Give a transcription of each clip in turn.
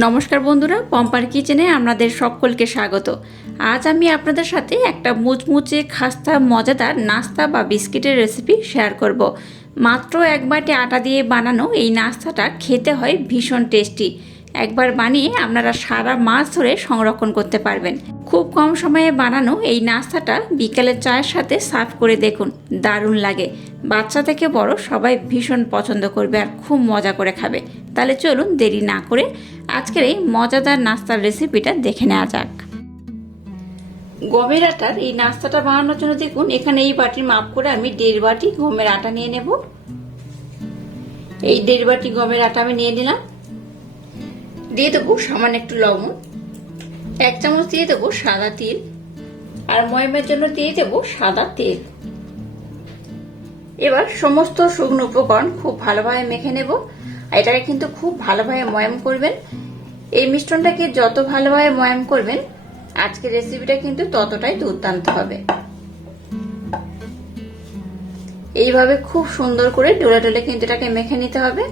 নমস্কার বন্ধুরা, পম্পার কিচেনে আপনাদের সকলকে স্বাগত। আজ আমি আপনাদের সাথে একটা মুচমুচে, খাস্তা, মজাদার নাস্তা বা বিস্কিটের রেসিপি শেয়ার করব। মাত্র এক বাটি আটা দিয়ে বানানো এই নাস্তাটা খেতে হয় ভীষণ টেস্টি একবার বানিয়ে আপনারা সারা মাস ধরে সংরক্ষণ করতে পারবেন। খুব কম সময়ে বানানো এই নাস্তাটা বিকেলের চায়ের সাথে সার্ভ করে দেখুন, দারুণ লাগে। বাচ্চা থেকে বড় সবাই ভীষণ পছন্দ করবে আর খুব মজা করে খাবে। তাহলে চলুন দেরি না করে আজকের এই মজাদার নাস্তার রেসিপিটা দেখে নেওয়া যাক। গমের আটার এই নাস্তাটা বানানোর জন্য দেখুন, এখানে এই বাটির মাপ করে আমি দেড় বাটি গমের আটা নিয়ে নেব। এই দেড় বাটি গমের আটা আমি নিয়ে নিলাম। দিয়ে দেবো সামান্য একটু লবণ। এক চামচ দিয়ে দেবো সাদা তিল। আর ময়মের জন্য দিয়ে দেবো সাদা তেল। এবার সমস্ত শুকনো উপকরণ খুব ভালোভাবে মেখে নেব। এটাকে কিন্তু খুব ভালোভাবে ময়াম করবেন। এই মিশ্রণটাকে যত ভালোভাবে ময়াম করবেন, আজকের রেসিপিটা কিন্তু ততটাই দুর্দান্ত হবে। এইভাবে খুব সুন্দর করে ডোলে ডোলে কিন্তু এটাকে মেখে নিতে হবে।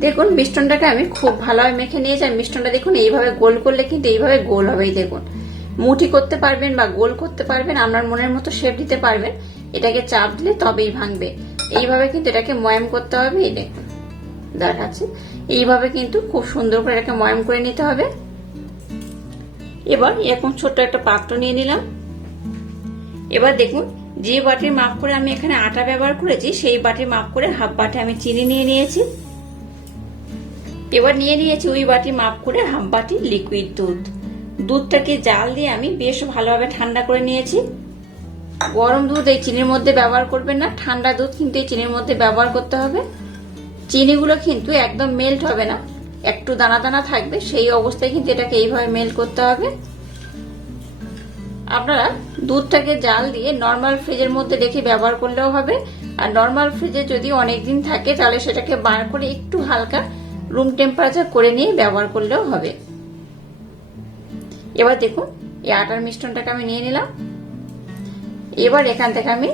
দেখুন মিষ্টনটাকে আমি খুব ভালোভাবে মেখে নিয়েছি। আর মিষ্টনটা দেখুন, এইভাবে গোল করলে কিন্তু এইভাবে গোল হবেই। দেখুন, মুঠি করতে পারবেন বা গোল করতে পারবেন, আপনার মনের মতো শেপ দিতে পারবেন। এটাকে চাপ দিলে তবেই ভাঙবে। এইভাবে কিন্তু এটাকে ময়াম করতে হবে, এই দেখুন। দেখাচ্ছে এইভাবে কিন্তু খুব সুন্দর করে এটাকে ময়াম করে নিতে হবে। এবার এরকম ছোট্ট একটা পাত্র নিয়ে নিলাম। এবার দেখুন, যে বাটির মাপ করে আমি এখানে আটা ব্যবহার করেছি, সেই বাটির মাপ করে হাফ বাটি আমি চিনি নিয়ে নিয়েছি। এবার নিয়ে নিয়েছি ওই বাটি মাপ করে হাফ বাটি লিকুইড দুধ। দুধটাকে জাল দিয়ে আমি বেশ ভালোভাবে ঠান্ডা করে নিয়েছি। গরম দুধ এই চিনির মধ্যে ব্যবহার করবেন না, ঠান্ডা দুধ কিন্তু এই চিনির মধ্যে ব্যবহার করতে হবে। চিনিগুলো কিন্তু একদম মেল্ট হবে না, একটু দানা দানা থাকবে, সেই অবস্থায় কিন্তু এটাকে এইভাবে মেল্ট করতে হবে। আপনারা দুধটাকে জাল দিয়ে নর্মাল ফ্রিজের মধ্যে রেখে ব্যবহার করলেও হবে, আর নর্মাল ফ্রিজে যদি অনেকদিন থাকে, তাহলে সেটাকে বার করে একটু হালকা রুম টেম্পারেচার করে নিয়ে ব্যবহার করলেও হবে। এবার দেখুন, এই আটার মিশ্রণটাকে আমি নিয়ে নিলাম। এবার এখান থেকে আমি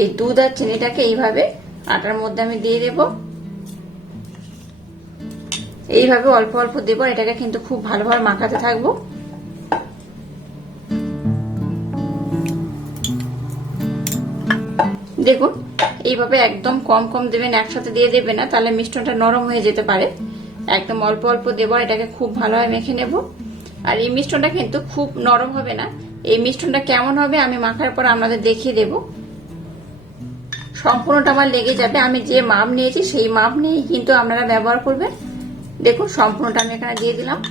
এই দুধ আর চিনিটাকে এইভাবে আটার মধ্যে আমি দিয়ে দেব। এইভাবে অল্প অল্প দেবো, এটাকে কিন্তু খুব ভালোভাবে মাখাতে থাকব। দেখুন, এইভাবে একদম কম কম দেবেন, একসাথে দিয়ে দেবে না, তাহলে মিষ্টনটা নরম হয়ে যেতে পারে। একদম অল্প অল্প দেবো, এটাকে খুব ভালোভাবে মেখে নেব। আর এই মিষ্টনটা কিন্তু খুব নরম হবে না এই মিষ্টনটা কেমন হবে আমি মাখার পর আপনাদের দেখিয়ে দেব। সম্পূর্ণটা আমার লেগে যাবে। আমি যে মাপ নিয়েছি, সেই মাপ নিয়েই কিন্তু আপনারা ব্যবহার করবেন। দেখুন, সম্পূর্ণটা আমি এখানে দিয়ে দিলাম।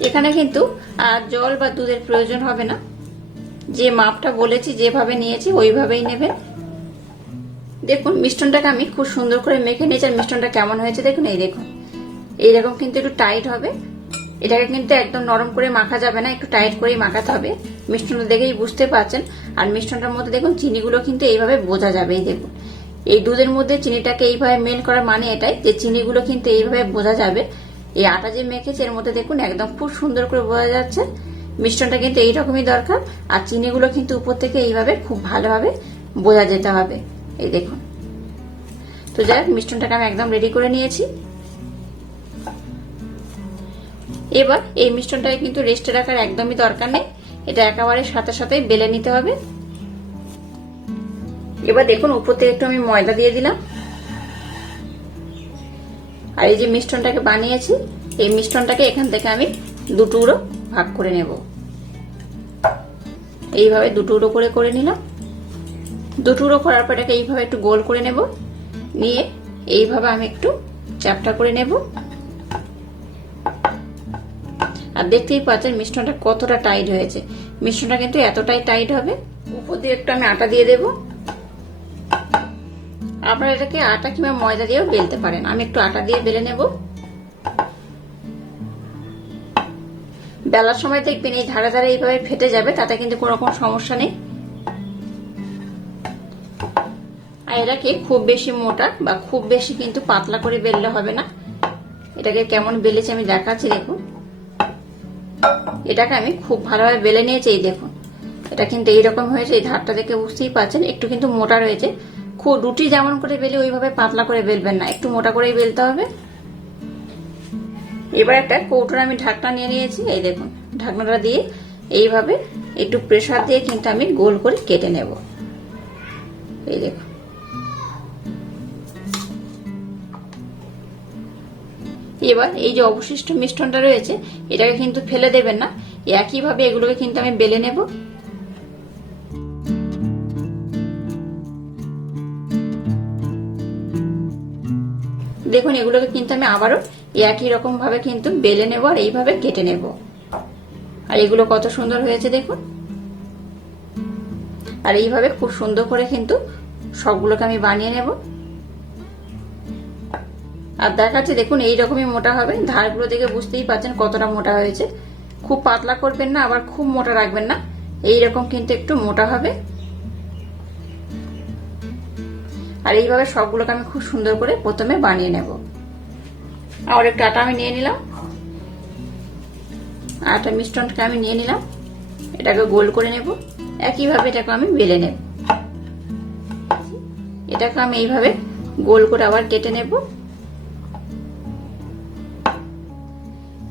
এখানে কিন্তু আর জল বা দুধের প্রয়োজন হবে না। যে মাপটা বলেছি, যেভাবে নিয়েছি, ওইভাবেই নেবেন। দেখুন মিষ্টনটাকে আমি খুব সুন্দর করে মেখে নিয়েছি। আর মিষ্টনটা কেমন হয়েছে, দেখুন, এই দেখুন। এইরকম কিন্তু একটু টাইট হবে। এটাকে কিন্তু একদম নরম করে মাখা যাবে না, একটু টাইট করেই মাখাতে হবে। মিষ্টনটা দেখেই বুঝতে পারছেন। আর মিষ্টনটার মধ্যে দেখুন, চিনিগুলো কিন্তু এইভাবে বোঝা যাবে এই দেখুন। এই দুধের মধ্যে চিনিটাকে এইভাবে মেন করার মানে এটাই যে, চিনিগুলো কিন্তু এইভাবে বোঝা যাবে। এই আটা যে মেখেছে, এর মধ্যে দেখুন, একদম খুব সুন্দর করে বোঝা যাচ্ছে। মিষ্টনটা কিন্তু এইরকমই দরকার। আর চিনিগুলো কিন্তু উপর থেকে এইভাবে খুব ভালোভাবে বোঝা যেতে হবে। এই দেখুন। তো যাই হোক মিষ্টনটাকে আমি একদম রেডি করে নিয়েছি। এবার এই মিষ্টনটাকে কিন্তু রেস্টে রাখার একদমই দরকার নেই। এটা একেবারে সাথে সাথেই বেলে নিতে হবে। এবার দেখুন, উপর থেকে একটু আমি ময়দা দিয়ে দিলাম। আর এই যে মিষ্টনটাকে বানিয়েছি, এই মিষ্টনটাকে এখান থেকে আমি দুটুকরো ভাগ করে নেব। এইভাবে দুটুকরো করে করে নিলাম। দুটুকরো করার পর এটাকে এইভাবে একটু গোল করে নেব। নিয়ে এইভাবে আমি একটু চ্যাপটা করে নেব। আর দেখতেই পাচ্ছেন মিশ্রণটা কতটা টাইট হয়েছে। মিশ্রণটা কিন্তু এতটাই টাইট হবে। উপর দিয়ে একটু আমি আটা দিয়ে দেব। আপনারা এটাকে আটা কিংবা ময়দা দিয়েও বেলতে পারেন। আমি একটু আটা দিয়ে বেলে নেব। বেলার সময় দেখবেন এই ধারে ধারে এইভাবে ফেটে যাবে, তাতে কিন্তু কোনো রকম সমস্যা নেই। আর এটাকে খুব বেশি মোটা বা খুব বেশি কিন্তু পাতলা করে বেললে হবে না। এটাকে কেমন বেলেছে আমি দেখাচ্ছি, দেখুন। এটাকে আমি খুব ভালোভাবে বেলে নিয়েছি, এই দেখুন। এটা কিন্তু এইরকম হয়েছে, এই ধারটা দেখে বুঝতেই পারছেন। একটু কিন্তু মোটা রয়েছে। খুব রুটি যেমন করে বেলে ওইভাবে পাতলা করে বেলবেন না, একটু মোটা করেই বেলতে হবে। এবার একটা কৌটোর আমি ঢাকনা নিয়ে নিয়েছি, এই দেখুন। ঢাকনাটা দিয়ে এইভাবে একটু প্রেশার দিয়ে কিন্তু আমি গোল করে কেটে নেব। এই দেখুন। এবার এই যে অবশিষ্ট মিষ্টনটা রয়েছে, এটাকে কিন্তু ফেলে দেবেন না। একইভাবে এগুলোকে কিন্তু আমি বেলে নেব। দেখুন, এগুলোকে কিন্তু আমি আবারও একই রকম ভাবে কিন্তু বেলে নেব আর এইভাবে কেটে নেব। আর এগুলো কত সুন্দর হয়েছে, দেখুন। আর এইভাবে খুব সুন্দর করে কিন্তু সবগুলোকে আমি বানিয়ে নেব। আর দেখাচ্ছে, দেখুন, এইরকমই মোটা হবে। ধারগুলো দেখে বুঝতেই পারছেন কতটা মোটা হয়েছে। খুব পাতলা করবেন না, আবার খুব মোটা রাখবেন না। এইরকম কিন্তু একটু মোটা হবে। আর এইভাবে সবগুলোকে আমি খুব সুন্দর করে প্রথমে বানিয়ে নেব। আর একটু আটা আমি নিয়ে নিলাম। আটা মিষ্টনটাকে আমি নিয়ে নিলাম। এটাকে গোল করে নেব। একইভাবে এটাকে আমি বেলে নেব। এটাকে আমি এইভাবে গোল করে আবার কেটে নেব।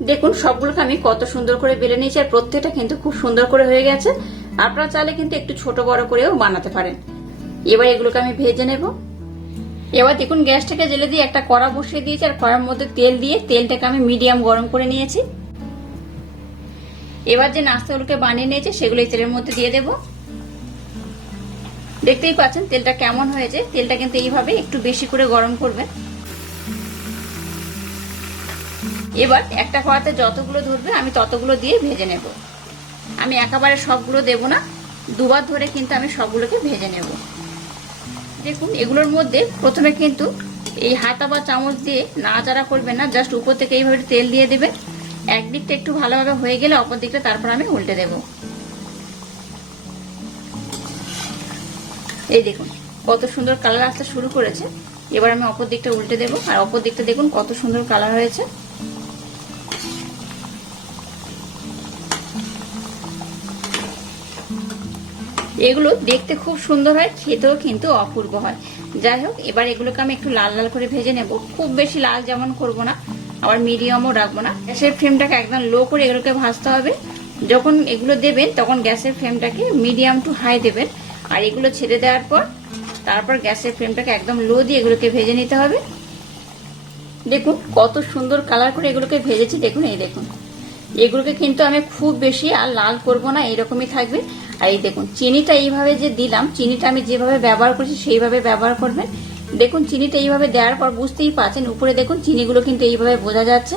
দেখুন, সবগুলোকে আমি কত সুন্দর করে বেলে নিয়েছি, আর প্রত্যেকটা কিন্তু খুব সুন্দর করে হয়ে গেছে। আপনারা চাইলে কিন্তু একটু ছোট বড় করেও বানাতে পারেন। এবার এগুলোকে আমি ভেজে নেব। এবার দেখুন, গ্যাসটাকে জেলে দিয়ে একটা কড়া বসিয়ে দিয়েছি, আর কড়ার মধ্যে তেল দিয়ে তেলটাকে আমি মিডিয়াম গরম করে নিয়েছি। এবার যে নাস্তাগুলোকে বানিয়ে নিয়েছি, সেগুলো তেলের মধ্যে দিয়ে দেব। দেখতেই পাচ্ছেন, তেলটা কেমন হয়েছে? তেলটা কিন্তু এইভাবে একটু বেশি করে গরম করবেন। এবার একটা কড়াতে যতগুলো ধরবে, আমি ততগুলো দিয়ে ভেজে নেব। আমি একেবারে সবগুলো দেব না, দুবার ধরে কিন্তু আমি সবগুলোকে ভেজে নেব। দেখুন, এগুলোর মধ্যে প্রথমে কিন্তু এই হাতা বা চামচ দিয়ে নাড়াচাড়া করবেন না, জাস্ট উপর থেকে এইভাবে তেল দিয়ে দেবেন। একদিকটা একটু ভালোভাবে হয়ে গেলে অপর দিকটা তারপর আমি উল্টে দেব। এই দেখুন, কত সুন্দর কালার আসতে শুরু করেছে। এবার আমি অপর দিকটা উল্টে দেব, আর অপর দিকটা দেখুন কত সুন্দর কালার হয়েছে। এগুলো দেখতে খুব সুন্দর হয়, খেতেও কিন্তু অপূর্ব হয়। যাই হোক, এবার এগুলোকে আমি একটু লাল লাল করে ভেজে নেব। খুব বেশি লাল যেমন করব না, আবার মিডিয়ামও রাখব না। গ্যাসের ফ্লেমটাকে একদম লো করে এগুলোকে ভাজতে হবে। যখন এগুলো দেবেন, তখন গ্যাসের ফ্লেমটাকে মিডিয়াম টু হাই দেবেন। আর এগুলো ছেড়ে দেওয়ার পর, তারপর গ্যাসের ফ্লেমটাকে একদম লো দিয়ে এগুলোকে ভেজে নিতে হবে। দেখুন, কত সুন্দর কালার করে এগুলোকে ভেজেছি। দেখুন, এই দেখুন। এগুলোকে কিন্তু আমি খুব বেশি আর লাল করব না এরকমই থাকবে। আর এই দেখুন, চিনিটা এইভাবে যে দিলাম, চিনিটা আমি যেভাবে ব্যবহার করছি সেইভাবে ব্যবহার করবেন। দেখুন, চিনিটা এইভাবে দেওয়ার পর বুঝতেই পারছেন উপরে দেখুন চিনিগুলো কিন্তু এইভাবে বোঝা যাচ্ছে।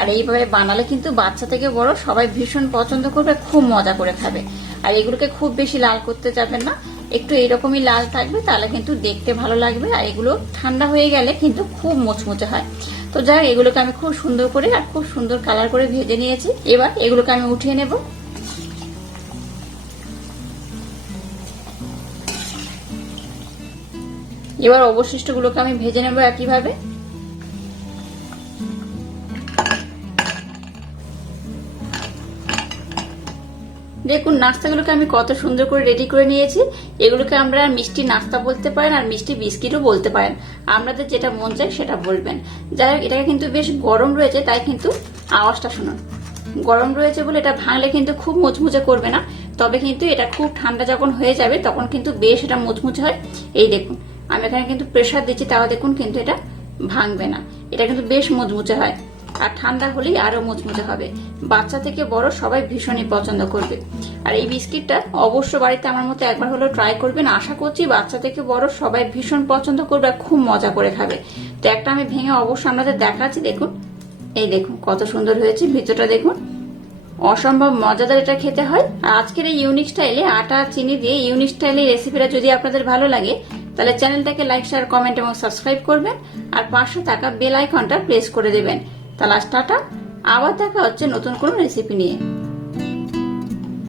আর এইভাবে বানালে কিন্তু বাচ্চা থেকে বড় সবাই ভীষণ পছন্দ করবে, খুব মজা করে খাবে। আর এগুলোকে খুব বেশি লাল করতে যাবেন না, একটু এইরকমই লাল থাকবে, তাহলে কিন্তু দেখতে ভালো লাগবে। আর এগুলো ঠান্ডা হয়ে গেলে কিন্তু খুব মুচমুচে হয়। তো যাই, এগুলোকে আমি খুব সুন্দর করে আর খুব সুন্দর কালার করে ভেজে নিয়েছি। এবার এগুলোকে আমি উঠিয়ে নেব। এবার অবশিষ্টগুলোকে আমি ভেজে নেব একইভাবে। দেখুন, নাস্তাগুলোকে আমি কত সুন্দর করে রেডি করে নিয়েছি। এগুলোকে আমরা মিষ্টি নাস্তা বলতে পারেন আর মিষ্টি বিস্কিটও বলতে পারেন। আপনাদের যেটা মন চায় সেটা বলবেন। যাই হোক, এটাকে কিন্তু বেশ গরম রয়েছে, তাই কিন্তু আওয়াজটা শুনুন। গরম রয়েছে বলে এটা ভাঙলে কিন্তু খুব মুচমুচে করবে না। তবে কিন্তু এটা খুব ঠান্ডা যখন হয়ে যাবে, তখন কিন্তু বেশ এটা মুচমুচে হয়। এই দেখুন আমি এখানে কিন্তু প্রেশার দিচ্ছি, তাও দেখুন কিন্তু এটা ভাঙবে না। এটা কিন্তু বেশ মুচমুচে হয়। আর ঠান্ডা হলেই আরও মুচমুচে হবে। বাচ্চা থেকে বড় সবাই ভীষণই পছন্দ করবে। আর এই বিস্কিটটা অবশ্য বাড়িতে আমার মতো একবার হলেও ট্রাই করবেন। আশা করছি বাচ্চা থেকে বড় সবাই ভীষণ পছন্দ করবে আর খুব মজা করে খাবে। তো একটা আমি ভেঙে অবশ্যই আপনাদের দেখাচ্ছি, দেখুন। এই দেখুন, কত সুন্দর হয়েছে। ভিতরটা দেখুন। অসম্ভব মজাদার এটা খেতে হয়। আজকের এই ইউনিক স্টাইলে আটা, চিনি দিয়ে ইউনিক স্টাইলে রেসিপিটা যদি আপনাদের ভালো লাগে তাহলে চ্যানেলটাকে লাইক শেয়ার কমেন্ট এবং সাবস্ক্রাইব করবেন আর পাঁচশো টাকা বেল আইকনটা প্রেস করে দেবেন। তাহলে আবার দেখা হচ্ছে নতুন কোনো রেসিপি নিয়ে।